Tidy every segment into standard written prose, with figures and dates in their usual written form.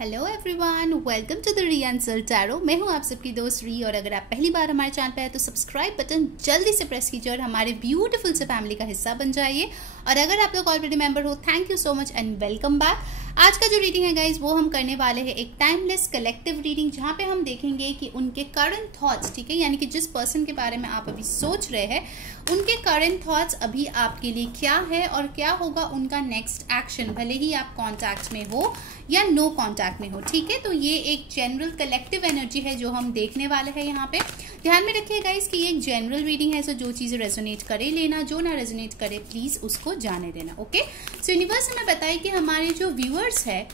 Hello everyone, welcome to the re answer tarot. मैं हूं आप सबकी दोस्त री, और अगर आप पहली बार हमारे चैनल पे आए तो सब्सक्राइब बटन जल्दी से प्रेस कीजिए और हमारे ब्यूटीफुल से फैमिली का हिस्सा बन जाइए। और अगर आप लोग ऑलरेडी मेंबर हो, thank you so much and welcome back. आज का जो रीडिंग है गाइज, वो हम करने वाले हैं एक टाइमलेस कलेक्टिव रीडिंग, जहाँ पे हम देखेंगे कि उनके करंट थॉट्स, ठीक है, यानी कि जिस पर्सन के बारे में आप अभी सोच रहे हैं उनके करंट थॉट्स अभी आपके लिए क्या है और क्या होगा उनका नेक्स्ट एक्शन, भले ही आप कॉन्टैक्ट में हो या नो कॉन्टैक्ट में हो। ठीक है, तो ये एक जनरल कलेक्टिव एनर्जी है जो हम देखने वाले हैं यहाँ पे। ध्यान में रखिए गाइस कि ये एक जनरल रीडिंग है, सो जो चीजें रेजोनेट करे लेना, जो ना रेजोनेट करे प्लीज उसको जाने देना। ओके, सो यूनिवर्स हमें बताइए कि हमारे जो व्यूअर्स है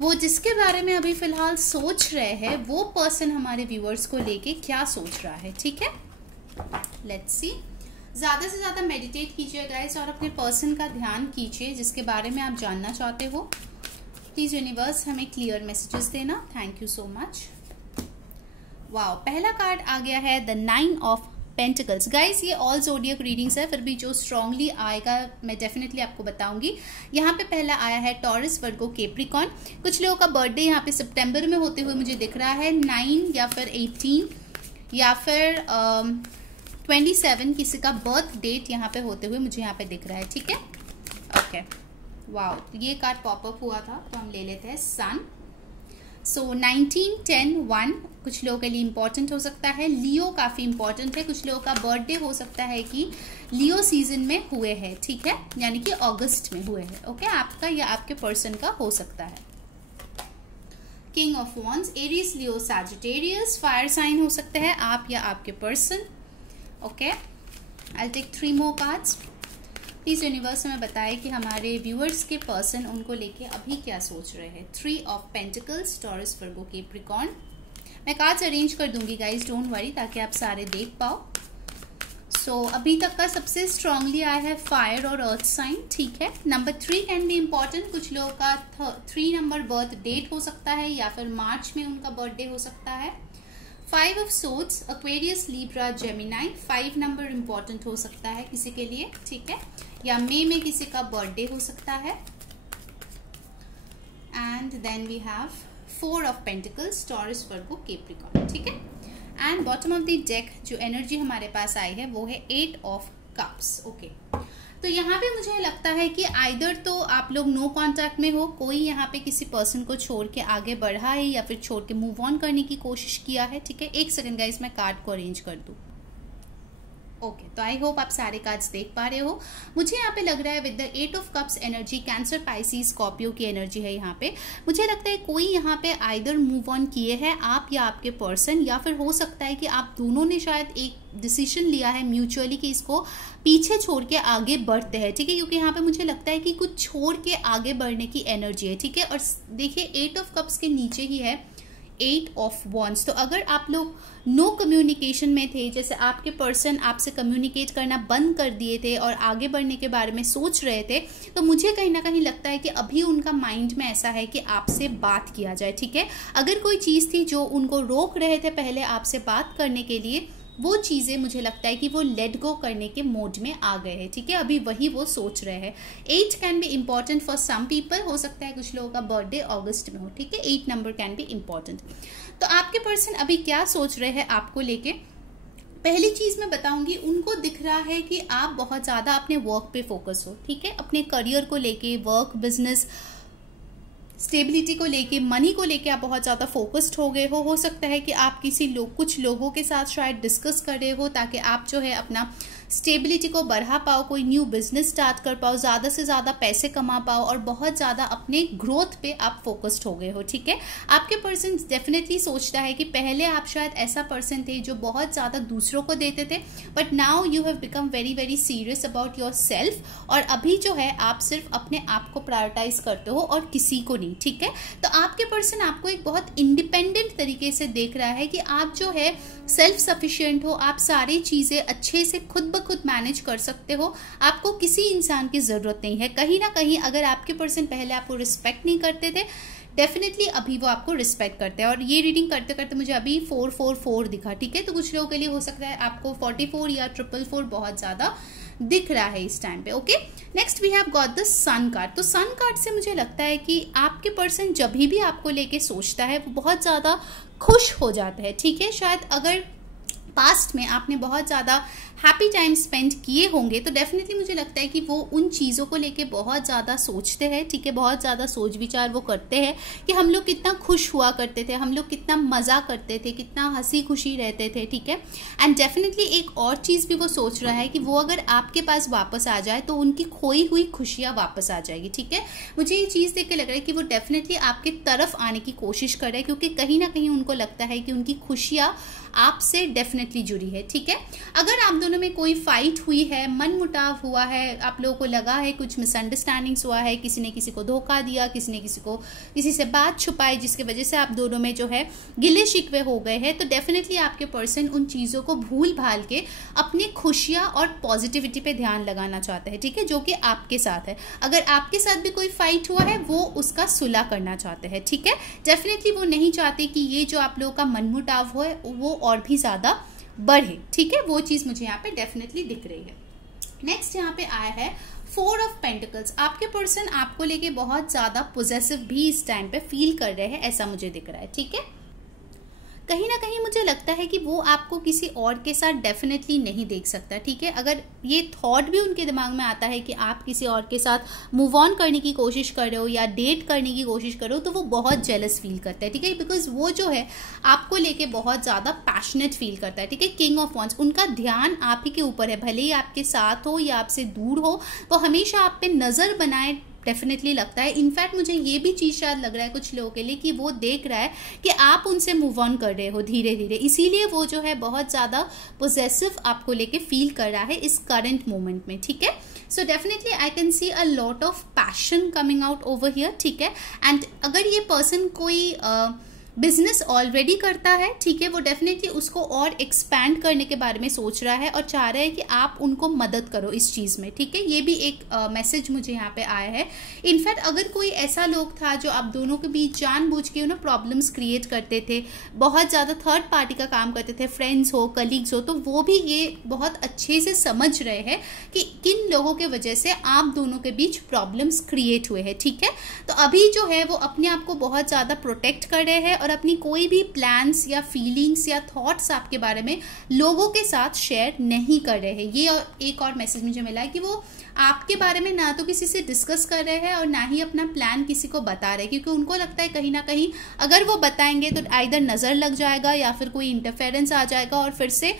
वो जिसके बारे में अभी फिलहाल सोच रहे हैं, वो पर्सन हमारे व्यूअर्स को लेके क्या सोच रहा है। ठीक है, लेट्स सी। ज्यादा से ज्यादा मेडिटेट कीजिए गाइस और अपने पर्सन का ध्यान कीजिए जिसके बारे में आप जानना चाहते हो। प्लीज यूनिवर्स हमें क्लियर मैसेजेस देना, thank you so much. Wow, पहला कार्ड आ गया है द 9 ऑफ पेंटिकल्स। गाइस ये ऑल ज़ोडियक रीडिंग्स है, फिर भी जो स्ट्रांगली आएगा मैं डेफिनेटली आपको बताऊंगी। यहाँ पे पहला आया है टॉरस, वर्गो, कैप्रिकॉर्न। कुछ लोगों का बर्थडे यहाँ पे सितंबर में होते हुए मुझे दिख रहा है, 9 या फिर 18 या फिर 27 किसी का बर्थ डेट यहाँ पे होते हुए मुझे यहाँ पे दिख रहा है। ठीक है, ओके, वाओ, ये कार्ड पॉपअप हुआ था तो हम ले लेते हैं सन। सो 19, 10, 1 कुछ लोगों के लिए इंपॉर्टेंट हो सकता है। लियो काफी इंपॉर्टेंट है, कुछ लोगों का बर्थडे हो सकता है कि लियो सीजन में हुए हैं। ठीक है, यानी कि अगस्त में हुए हैं। ओके, आपका या आपके पर्सन का हो सकता है। King of wands, Aries, Leo, Sagittarius, fire sign हो सकते हैं आप या आपके person. Okay, I take 3 more cards. Please universe हमें बताए कि हमारे व्यूअर्स के पर्सन उनको लेके अभी क्या सोच रहे हैं। 3 of pentacles, Taurus, Virgo, Capricorn. मैं कार्ड्स अरेंज कर दूंगी गाइज, डोंट वरी, ताकि आप सारे देख पाओ। सो अभी तक का सबसे स्ट्रांगली आया है फायर और अर्थ साइन। ठीक है, नंबर 3 कैन बी इम्पॉर्टेंट। कुछ लोगों का 3 नंबर बर्थ डेट हो सकता है या फिर मार्च में उनका बर्थडे हो सकता है। 5 of swords, Aquarius, Libra, Gemini. 5 number important हो सकता है किसी के लिए। ठीक है, या मई में किसी का बर्थडे हो सकता है। And then we have 4 of pentacles, Taurus, Virgo, Capricorn. ठीक है, and bottom of the deck जो एनर्जी हमारे पास आई है वो है 8 ऑफ कप्स। ओके, तो यहाँ पे मुझे लगता है कि आइदर तो आप लोग नो कांटेक्ट में हो, कोई यहाँ पे किसी पर्सन को छोड़ के आगे बढ़ा है या फिर छोड़ के मूव ऑन करने की कोशिश किया है। ठीक है, एक सेकंड गाइस, मैं कार्ड को अरेंज कर दूं। ओके, तो आई होप आप सारे कार्ड्स देख पा रहे हो। मुझे यहाँ पे लग रहा है with the 8 of cups energy, cancer, Pisces, Scorpio की एनर्जी है यहाँ पे। मुझे लगता है कोई यहाँ पे आइदर मूव ऑन किए हैं आप या आपके पर्सन, या फिर हो सकता है कि आप दोनों ने शायद एक डिसीजन लिया है म्यूचुअली कि इसको पीछे छोड़ के आगे बढ़ते हैं। ठीक है, क्योंकि यहाँ पे मुझे लगता है कि कुछ छोड़ के आगे बढ़ने की एनर्जी है। ठीक है, और देखिए 8 ऑफ कप्स के नीचे ही है 8 ऑफ वॉन्ड्स। तो अगर आप लोग नो कम्युनिकेशन में थे, जैसे आपके पर्सन आपसे कम्युनिकेट करना बंद कर दिए थे और आगे बढ़ने के बारे में सोच रहे थे, तो मुझे कहीं ना कहीं लगता है कि अभी उनका माइंड में ऐसा है कि आपसे बात किया जाए। ठीक है, अगर कोई चीज़ थी जो उनको रोक रहे थे पहले आपसे बात करने के लिए, वो चीज़ें मुझे लगता है कि वो लेट गो करने के मोड में आ गए हैं। ठीक है, अभी वही वो सोच रहे हैं। 8 can be important for some people, हो सकता है कुछ लोगों का बर्थडे अगस्त में हो। ठीक है, 8 नंबर कैन बी इम्पॉर्टेंट। तो आपके पर्सन अभी क्या सोच रहे हैं आपको लेके? पहली चीज मैं बताऊंगी, उनको दिख रहा है कि आप बहुत ज्यादा अपने वर्क पे फोकस हो। ठीक है, अपने करियर को लेके, वर्क, बिजनेस, स्टेबिलिटी को लेके, मनी को लेके आप बहुत ज़्यादा फोकस्ड हो गए हो सकता है कि आप कुछ लोगों के साथ शायद डिस्कस कर रहे हो ताकि आप जो है अपना स्टेबिलिटी को बढ़ा पाओ, कोई न्यू बिजनेस स्टार्ट कर पाओ, ज़्यादा से ज़्यादा पैसे कमा पाओ, और बहुत ज़्यादा अपने ग्रोथ पे आप फोकस्ड हो गए हो। ठीक है, आपके पर्सन डेफिनेटली सोचता है कि पहले आप शायद ऐसा पर्सन थे जो बहुत ज़्यादा दूसरों को देते थे, but now you have become very very serious about your self, और अभी जो है आप सिर्फ अपने आप को प्रायोरिटाइज करते हो और किसी को नहीं। ठीक है, तो आपके पर्सन आपको एक बहुत इंडिपेंडेंट तरीके से देख रहा है कि आप जो है सेल्फ सफिशिएंट हो, आप सारी चीज़ें अच्छे से खुद ब खुद मैनेज कर सकते हो, आपको किसी इंसान की ज़रूरत नहीं है। कहीं ना कहीं अगर आपके पर्सन पहले आपको रिस्पेक्ट नहीं करते थे, डेफिनेटली अभी वो आपको रिस्पेक्ट करते हैं। और ये रीडिंग करते करते मुझे अभी 444 दिखा। ठीक है, तो कुछ लोगों के लिए हो सकता है आपको 44 या 444 बहुत ज़्यादा दिख रहा है इस टाइम पे। Okay, next we have got the sun card. तो सन कार्ड से मुझे लगता है कि आपके पर्सन जब भी आपको लेके सोचता है वो बहुत ज़्यादा खुश हो जाता है। ठीक है, शायद अगर पास्ट में आपने बहुत ज़्यादा हैप्पी टाइम स्पेंड किए होंगे तो डेफिनेटली मुझे लगता है कि वो उन चीज़ों को लेके बहुत ज़्यादा सोचते हैं। ठीक है, बहुत ज़्यादा सोच विचार वो करते हैं कि हम लोग कितना खुश हुआ करते थे, हम लोग कितना मज़ा करते थे, कितना हंसी खुशी रहते थे। ठीक है, एंड डेफिनेटली एक और चीज़ भी वो सोच रहा है कि वो अगर आपके पास वापस आ जाए तो उनकी खोई हुई खुशियाँ वापस आ जाएगी। ठीक है, मुझे ये चीज़ देख के लग रहा है कि वो डेफिनेटली आपके तरफ आने की कोशिश कर रहे हैं, क्योंकि कहीं ना कहीं उनको लगता है कि उनकी खुशियाँ आपसे डेफिनेटली जुड़ी है। ठीक है, अगर आप दोनों में कोई फाइट हुई है, मन मुटाव हुआ है, आप लोगों को लगा है कुछ मिसअंडरस्टैंडिंग्स हुआ है, किसी ने किसी को धोखा दिया, किसी ने किसी से बात छुपाई, जिसकी वजह से आप दोनों में जो है गिले शिकवे हो गए हैं, तो डेफिनेटली आपके पर्सन उन चीज़ों को भूल भाल के अपनी खुशियाँ और पॉजिटिविटी पे ध्यान लगाना चाहते हैं। ठीक है, जो कि आपके साथ है। अगर आपके साथ भी कोई फाइट हुआ है वो उसका सुलह करना चाहते हैं। ठीक है, डेफिनेटली वो नहीं चाहते कि ये जो आप लोगों का मनमुटाव हो वो और भी ज़्यादा बढ़े। ठीक है, वो चीज़ मुझे यहाँ पे डेफिनेटली दिख रही है। नेक्स्ट यहाँ पे आया है 4 ऑफ पेंटिकल्स। आपके पर्सन आपको लेके बहुत ज़्यादा पोजेसिव भी इस टाइम पे फील कर रहे हैं, ऐसा मुझे दिख रहा है। ठीक है, कहीं ना कहीं मुझे लगता है कि वो आपको किसी और के साथ डेफिनेटली नहीं देख सकता। ठीक है, अगर ये थॉट भी उनके दिमाग में आता है कि आप किसी और के साथ मूव ऑन करने की कोशिश कर रहे हो या डेट करने की कोशिश कर रहे हो, तो वो बहुत जेलस फील करता है। ठीक है, बिकॉज वो जो है आपको लेके बहुत ज़्यादा पैशनेट फील करता है। ठीक है, किंग ऑफ वॉन्ड्स, उनका ध्यान आप ही के ऊपर है, भले ही आपके साथ हो या आपसे दूर हो, वो हमेशा आप पे नज़र बनाए डेफिनेटली लगता है। इनफैक्ट मुझे ये भी चीज़ शायद लग रहा है कुछ लोगों के लिए कि वो देख रहा है कि आप उनसे मूव ऑन कर रहे हो धीरे धीरे, इसीलिए वो जो है बहुत ज़्यादा पोजेसिव आपको लेके फील कर रहा है इस करंट मोमेंट में। ठीक है, so definitely I can see a lot of passion coming out over here. ठीक है, एंड अगर ये पर्सन कोई बिजनेस ऑलरेडी करता है, ठीक है, वो डेफिनेटली उसको और एक्सपैंड करने के बारे में सोच रहा है और चाह रहा है कि आप उनको मदद करो इस चीज़ में। ठीक है, ये भी एक मैसेज मुझे यहाँ पे आया है। इनफैक्ट अगर कोई ऐसा लोग था जो आप दोनों के बीच जानबूझ के प्रॉब्लम्स क्रिएट करते थे, बहुत ज़्यादा थर्ड पार्टी का काम करते थे, फ्रेंड्स हो, कलीग्स हो, तो वो भी ये बहुत अच्छे से समझ रहे हैं कि किन लोगों के वजह से आप दोनों के बीच प्रॉब्लम्स क्रिएट हुए हैं। ठीक है, तो अभी जो है वो अपने आप को बहुत ज़्यादा प्रोटेक्ट कर रहे हैं और अपनी कोई भी प्लान्स या फीलिंग्स या थॉट्स आपके बारे में लोगों के साथ शेयर नहीं कर रहे हैं। ये एक और मैसेज मुझे मिला है कि वो आपके बारे में ना तो किसी से डिस्कस कर रहे हैं और ना ही अपना प्लान किसी को बता रहे हैं, क्योंकि उनको लगता है कहीं ना कहीं अगर वो बताएंगे तो आइदर नज़र लग जाएगा या फिर कोई इंटरफेरेंस आ जाएगा और फिर से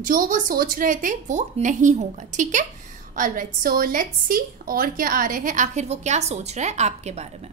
जो वो सोच रहे थे वो नहीं होगा। ठीक है, ऑलराइट, सो लेट्स सी और क्या आ रहे हैं, आखिर वो क्या सोच रहा है आपके बारे में।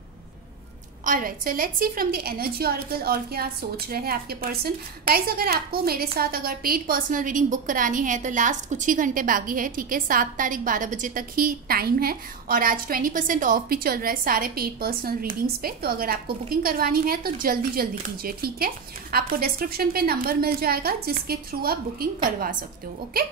Alright, so let's see from the energy oracle और क्या सोच रहे हैं आपके पर्सन। गाइज, अगर आपको मेरे साथ अगर पेड पर्सनल रीडिंग बुक करानी है तो लास्ट कुछ ही घंटे बाकी है। ठीक है, 7 तारीख 12 बजे तक ही टाइम है और आज 20% ऑफ भी चल रहा है सारे पेड पर्सनल रीडिंग्स पे। तो अगर आपको बुकिंग करवानी है तो जल्दी जल्दी कीजिए। ठीक है, आपको डिस्क्रिप्शन पे नंबर मिल जाएगा जिसके थ्रू आप बुकिंग करवा सकते हो। Okay,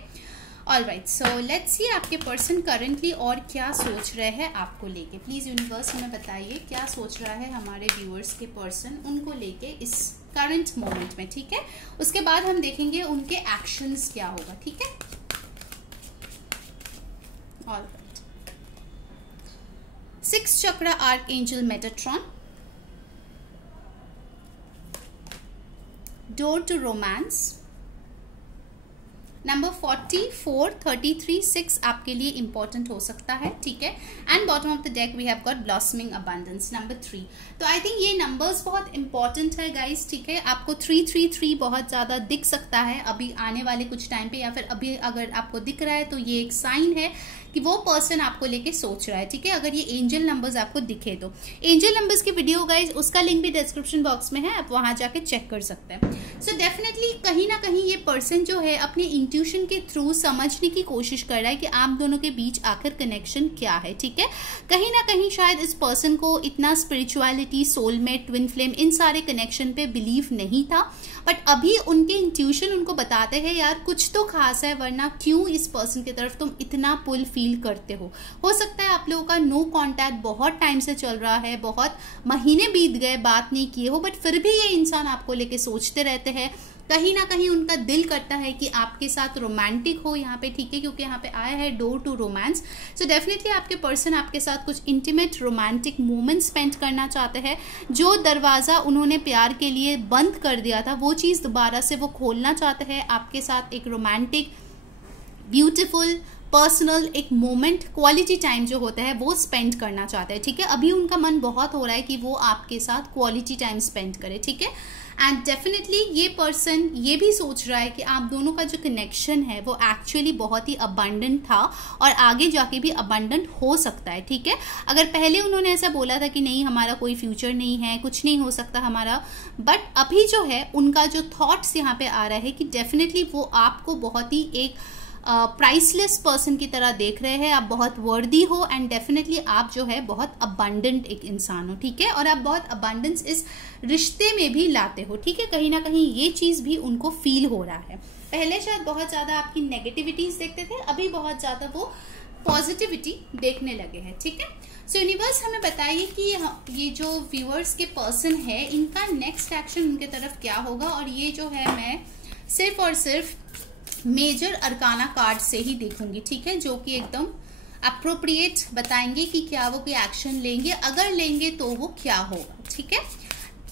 alright, so let's see आपके पर्सन करंटली और क्या सोच रहे हैं आपको लेके। प्लीज यूनिवर्स हमें बताइए क्या सोच रहा है हमारे व्यूअर्स के पर्सन उनको लेके इस करंट मोमेंट में। ठीक है, उसके बाद हम देखेंगे उनके एक्शंस क्या होगा। ठीक है, alright, 6 chakra archangel Metatron, door to romance, number 44, 33, 6 आपके लिए इंपॉर्टेंट हो सकता है। ठीक है, and bottom of the deck we have got blossoming abundance, number 3। तो आई थिंक ये नंबर्स बहुत इंपॉर्टेंट है गाइस। ठीक है, आपको 333 बहुत ज़्यादा दिख सकता है अभी आने वाले कुछ टाइम पे, या फिर अभी अगर आपको दिख रहा है तो ये एक साइन है कि वो पर्सन आपको लेके सोच रहा है। ठीक है, अगर ये एंजल नंबर्स आपको दिखे तो एंजल नंबर्स की वीडियो गाइज उसका लिंक भी डिस्क्रिप्शन बॉक्स में है, आप वहां जाके चेक कर सकते हैं। सो डेफिनेटली कहीं ना कहीं ये पर्सन जो है अपने इंट्यूशन के थ्रू समझने की कोशिश कर रहा है कि आप दोनों के बीच आखिर कनेक्शन क्या है। ठीक है, कहीं ना कहीं शायद इस पर्सन को इतना स्पिरिचुअलिटी, सोलमेट, ट्विन फ्लेम, इन सारे कनेक्शन पे बिलीव नहीं था, बट अभी उनके इंट्यूशन उनको बताते हैं यार कुछ तो खास है, वरना क्यों इस पर्सन की तरफ तुम इतना पुल फील करते हो सकता है आप लोगों का नो कांटेक्ट बहुत टाइम से चल रहा है, बहुत महीने बीत गए बात नहीं किए हो, बट फिर भी ये इंसान आपको लेके सोचते रहते हैं, कहीं ना कहीं उनका दिल करता है कि आपके साथ रोमांटिक हो यहाँ पे, ठीक है, क्योंकि यहाँ पे आया है door to romance. So definitely आपके पर्सन आपके साथ कुछ इंटीमेट रोमांटिक मोमेंट स्पेंड करना चाहते हैं। जो दरवाज़ा उन्होंने प्यार के लिए बंद कर दिया था वो चीज़ दोबारा से वो खोलना चाहते हैं। आपके साथ एक रोमांटिक ब्यूटीफुल पर्सनल एक मोमेंट, क्वालिटी टाइम जो होता है वो स्पेंड करना चाहते हैं, ठीक है। अभी उनका मन बहुत हो रहा है कि वो आपके साथ क्वालिटी टाइम स्पेंड करे, ठीक है। एंड डेफिनेटली ये पर्सन ये भी सोच रहा है कि आप दोनों का जो कनेक्शन है वो एक्चुअली बहुत ही अबंडेंट था और आगे जाके भी अबंडेंट हो सकता है, ठीक है। अगर पहले उन्होंने ऐसा बोला था कि नहीं हमारा कोई फ्यूचर नहीं है, कुछ नहीं हो सकता हमारा, बट अभी जो है उनका जो थॉट्स यहाँ पे आ रहा है कि डेफिनेटली वो आपको बहुत ही एक प्राइसलेस पर्सन की तरह देख रहे हैं। आप बहुत वर्दी हो एंड डेफिनेटली आप जो है बहुत अबंडेंट एक इंसान हो, ठीक है, और आप बहुत अबंडेंस इस रिश्ते में भी लाते हो, ठीक है। कहीं ना कहीं ये चीज भी उनको फील हो रहा है। पहले शायद बहुत ज्यादा आपकी नेगेटिविटीज देखते थे, अभी बहुत ज्यादा वो पॉजिटिविटी देखने लगे हैं, ठीक है। सो यूनिवर्स हमें बताइए कि ये जो व्यूअर्स के पर्सन है इनका नेक्स्ट एक्शन उनके तरफ क्या होगा। और ये जो है मैं सिर्फ और सिर्फ मेजर अरकाना कार्ड से ही देखूंगी, ठीक है, जो कि एकदम अप्रोप्रिएट बताएंगे कि क्या वो कोई एक्शन लेंगे, अगर लेंगे तो वो क्या होगा, ठीक है।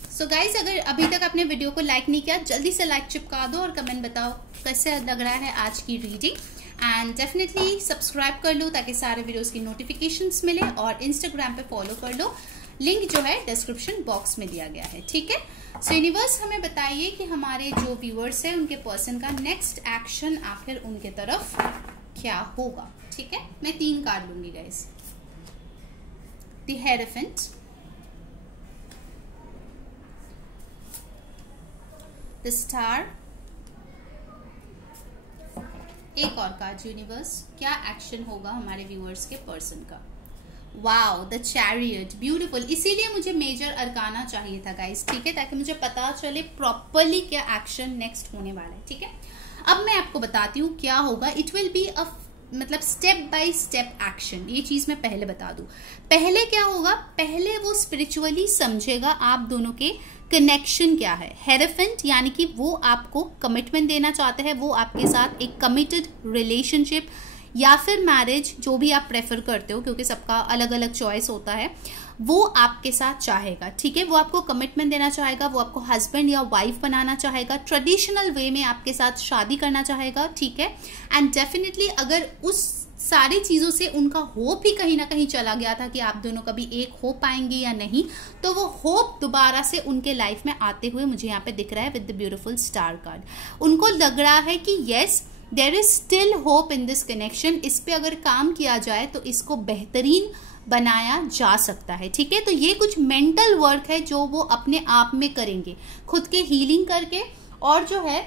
सो गाइज अगर अभी तक आपने वीडियो को लाइक नहीं किया जल्दी से लाइक चिपका दो और कमेंट बताओ कैसे लग रहा है आज की रीडिंग। एंड डेफिनेटली सब्सक्राइब कर लो ताकि सारे वीडियोस की नोटिफिकेशंस मिले, और इंस्टाग्राम पे फॉलो कर लो, लिंक जो है डिस्क्रिप्शन बॉक्स में दिया गया है, ठीक है। सो यूनिवर्स हमें बताइए कि हमारे जो व्यूअर्स हैं उनके पर्सन का नेक्स्ट एक्शन आखिर उनके तरफ क्या होगा, ठीक है। मैं 3 कार्ड लूंगी guys. The hierophant, the star, एक और कार्ड यूनिवर्स, क्या एक्शन होगा हमारे व्यूअर्स के पर्सन का। Wow, the chariot, beautiful. इसीलिए मुझे मेजर अरकाना चाहिए था गाइस, ठीक है, ताकि मुझे पता चले प्रॉपरली क्या एक्शन नेक्स्ट होने वाला है, ठीक है। अब मैं आपको बताती हूँ क्या होगा। इट विल बी अ मतलब स्टेप बाय स्टेप एक्शन, ये चीज मैं पहले बता दूं। पहले क्या होगा, पहले वो स्पिरिचुअली समझेगा आप दोनों के कनेक्शन क्या है। हेरोफेंट यानी कि वो आपको कमिटमेंट देना चाहते हैं, वो आपके साथ एक कमिटेड रिलेशनशिप या फिर मैरिज, जो भी आप प्रेफर करते हो, क्योंकि सबका अलग अलग चॉइस होता है, वो आपके साथ चाहेगा, ठीक है। वो आपको कमिटमेंट देना चाहेगा, वो आपको हस्बैंड या वाइफ बनाना चाहेगा, ट्रेडिशनल वे में आपके साथ शादी करना चाहेगा, ठीक है। एंड डेफिनेटली अगर उस सारी चीजों से उनका होप ही कहीं ना कहीं चला गया था कि आप दोनों कभी एक हो पाएंगे या नहीं, तो वो होप दोबारा से उनके लाइफ में आते हुए मुझे यहाँ पे दिख रहा है with the beautiful star card. उनको लग रहा है कि yes there is still hope in this connection, इस पे अगर काम किया जाए तो इसको बेहतरीन बनाया जा सकता है, ठीक है। तो ये कुछ मेंटल वर्क है जो वो अपने आप में करेंगे, खुद के हीलिंग करके, और जो है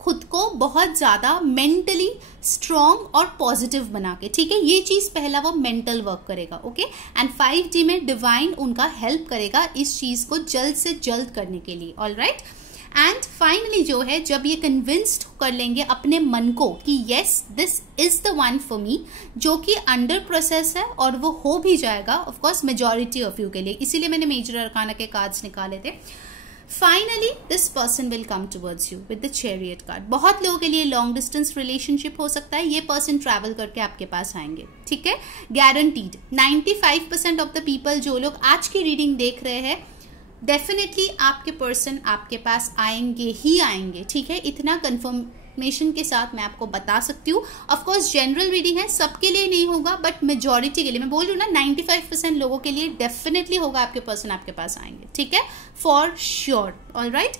खुद को बहुत ज्यादा मेंटली स्ट्रॉन्ग और पॉजिटिव बना के, ठीक है। ये चीज पहला वो मेंटल वर्क करेगा, ओके। एंड 5D में डिवाइन उनका हेल्प करेगा इस चीज को जल्द से जल्द करने के लिए, ऑलराइट। एंड फाइनली जो है जब ये कन्विंस्ड कर लेंगे अपने मन को कि yes this is the one for me, जो कि अंडर प्रोसेस है और वो हो भी जाएगा of course majority of you के लिए, इसीलिए मैंने मेजर अरकाना के कार्ड्स निकाले थे। Finally this person will come towards you with the chariot card. बहुत लोगों के लिए लॉन्ग डिस्टेंस रिलेशनशिप हो सकता है, ये पर्सन ट्रैवल करके आपके पास आएंगे, ठीक है, गारंटीड। 95% ऑफ द पीपल जो लोग आज की रीडिंग देख रहे हैं, डेफिनेटली आपके पर्सन आपके पास आएंगे ही आएंगे, ठीक है। इतना कंफर्मेशन के साथ मैं आपको बता सकती हूँ। ऑफ कोर्स जनरल रीडिंग है, सबके लिए नहीं होगा, बट मेजॉरिटी के लिए, मैं बोल रही हूँ ना 95% लोगों के लिए डेफिनेटली होगा, आपके पर्सन आपके पास आएंगे, ठीक है, for sure, alright.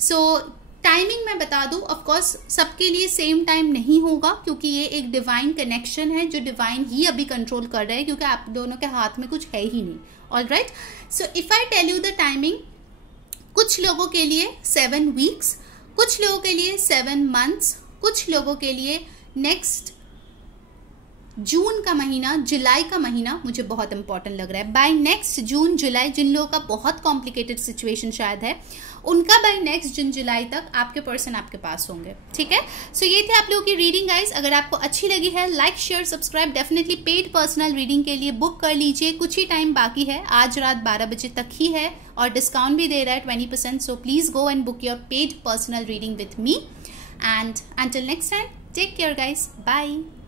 So timing मैं बता दूं, ऑफ कोर्स सबके लिए सेम टाइम नहीं होगा, क्योंकि ये एक डिवाइन कनेक्शन है जो डिवाइन ही अभी कंट्रोल कर रहे हैं, क्योंकि आप दोनों के हाथ में कुछ है ही नहीं, alright. So if I tell you the timing, कुछ लोगों के लिए 7 वीक्स, कुछ लोगों के लिए 7 मंथ्स, कुछ लोगों के लिए नेक्स्ट जून का महीना, जुलाई का महीना मुझे बहुत इंपॉर्टेंट लग रहा है। बाय नेक्स्ट जून जुलाई, जिन लोगों का बहुत कॉम्प्लिकेटेड सिचुएशन शायद है, उनका बाय नेक्स्ट जून जुलाई तक आपके पर्सन आपके पास होंगे, ठीक है। सो ये थे आप लोगों की रीडिंग गाइस। अगर आपको अच्छी लगी है, like share subscribe definitely. Paid personal reading के लिए बुक कर लीजिए, कुछ ही टाइम बाकी है, आज रात 12 बजे तक ही है और डिस्काउंट भी दे रहा है 20%। So please go and book your paid personal reading with me, and until next time, take care guys, bye.